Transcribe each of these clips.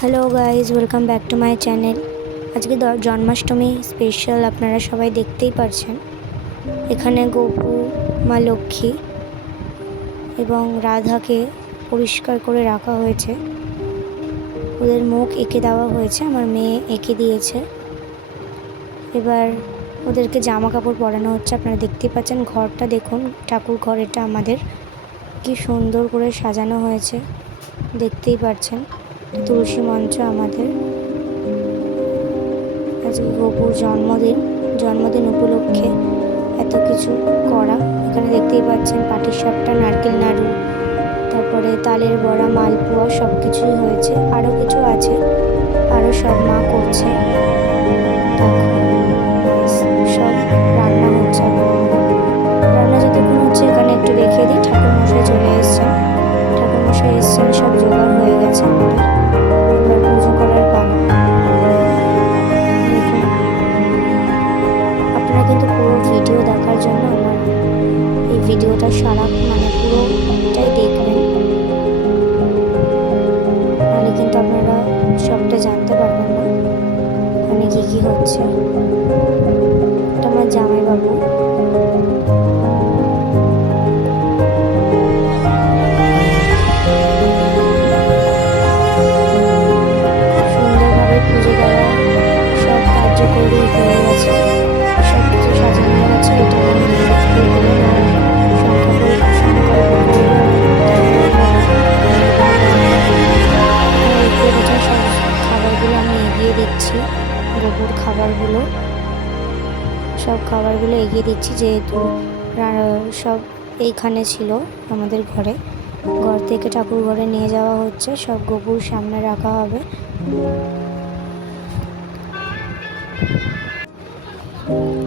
Hello guys welcome back to my channel আজকে Janmashtami special আপনারা সবাই দেখতেই পারছেন। এখানে গোপু, মা লক্ষ্মী এবং রাধাকে পরিষ্কার করে রাখা হয়েছে। ওদের মুখ এঁকে দেওয়া হয়েছে, আমার মেয়ে এঁকে দিয়েছে। এবার ওদেরকে জামা কাপড় পরানো হচ্ছে, আপনারা দেখতেই পাচ্ছেন ঘরটা দেখুন, ঠাকুর ঘর এটা আমাদের। কি সুন্দর করে সাজানো হয়েছে, দেখতেই পাচ্ছেন তুলসী মঞ্চ আমাদের। আজকে গপুর জন্মদিন। জন্মদিন উপলক্ষে এত কিছু করা। এখানে দেখতেই পাচ্ছেন পাটিসাপটা নারকেল নাড়ু তারপরে তালের বড়া মালপোয়া সব কিছুই হয়েছে। আরও কিছু আছে। আরও সব মা করছে। দেখো, ভিডিওটা সারা মানে পুরোটাই দেখবেন। নাহলে কিন্তু আপনারা সবটা জানতে পারবেন না। মানে কী কী হচ্ছে। এটা আমার জামাইবাবু খাবারগুলো, সব খাবারগুলো এগিয়ে দিচ্ছি যেহেতু সব এইখানে ছিল আমাদের ঘরে। ঘর থেকে ঠাকুর ঘরে নিয়ে যাওয়া হচ্ছে, সব গোপুর সামনে রাখা হবে।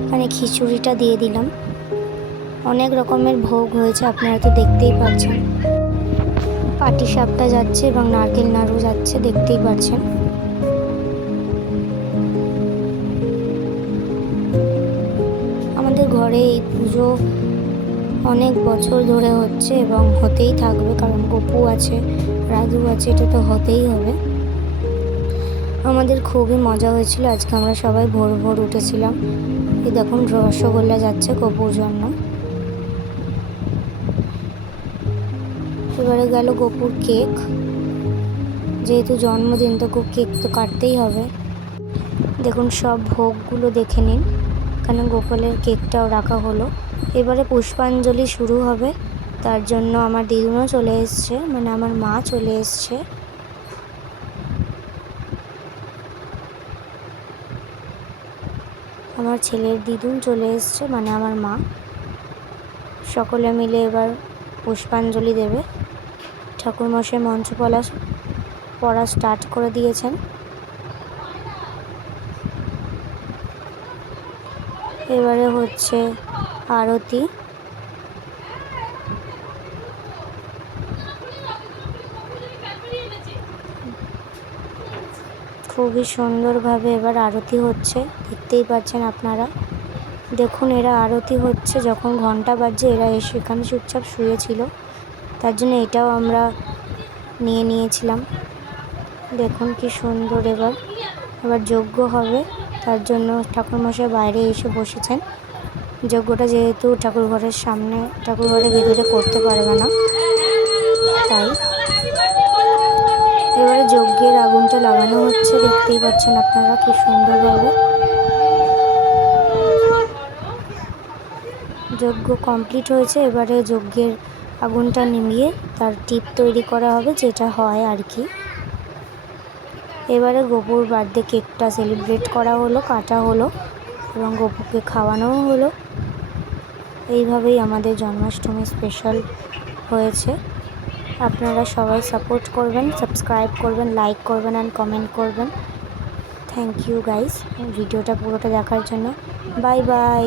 মানে খিচুড়িটা দিয়ে দিলাম। অনেক রকমের ভোগ হয়েছে, আপনারা তো দেখতেই পাচ্ছেন। পাটি সাপটা যাচ্ছে এবং নারকেল নাড়ু যাচ্ছে, দেখতেই পাচ্ছেন। ঘরে এই পুজো অনেক বছর ধরে হচ্ছে এবং হতেই থাকবে, কারণ গপু আছে, রাজু আছে, এটা তো হতেই হবে। আমাদের খুবই মজা হয়েছিল, আজকে আমরা সবাই ভোর ভোর উঠেছিলাম। এই দেখুন, রসগোল্লা যাচ্ছে গপুর জন্য। এবারে গেল গপুর কেক। যেহেতু জন্মদিন, তো কেক তো কাটতেই হবে। দেখুন, সব ভোগগুলো দেখে নিন। এখানে গোপালের কেকটাও রাখা হলো। এবারে পুষ্পাঞ্জলি শুরু হবে। তার জন্য আমার দিদুনও চলে এসছে মানে আমার মা চলে এসছে। আমার ছেলের দিদুন চলে এসছে মানে আমার মা। সকলে মিলে এবার পুষ্পাঞ্জলি দেবে। ঠাকুরমশাই মঞ্চ পলা পড়া স্টার্ট করে দিয়েছেন। এবারে হচ্ছে আরতি। খুবই সুন্দরভাবে এবার আরতি হচ্ছে, দেখতেই পাচ্ছেন আপনারা। দেখুন, এরা আরতি হচ্ছে, যখন ঘণ্টা বাজছে, এরা এসে এখানে চুপচাপ শুয়েছিল। তার জন্য এটাও আমরা নিয়ে নিয়েছিলাম। দেখুন কি সুন্দর এবার। এবার যোগ্য হবে। তার জন্য ঠাকুরমশাই বাইরে এসে বসেছেন। যজ্ঞটা যেহেতু ঠাকুর ঘরের সামনে ঠাকুর ঘরের ভেতরে করতে পারবে না, তাই। এবারে যজ্ঞের আগুনটা লাগানো হচ্ছে, দেখতেই পাচ্ছেন আপনারা কি সুন্দরভাবে। যজ্ঞ কমপ্লিট হয়েছে, এবারে যজ্ঞের আগুনটা নিভিয়ে তার টিপ তৈরি করা হবে, যেটা হয় আর কি। এবারে গোপুর বার্থডে কেকটা সেলিব্রেট করা হলো, কাটা হলো এবং গোপুকে খাওয়ানোও হলো। এইভাবেই আমাদের জন্মাষ্টমী স্পেশাল হয়েছে। আপনারা সবাই সাপোর্ট করবেন সাবস্ক্রাইব করবেন লাইক করবেন অ্যান্ড কমেন্ট করবেন। থ্যাংক ইউ গাইস ভিডিওটা পুরোটা দেখার জন্য। Bye bye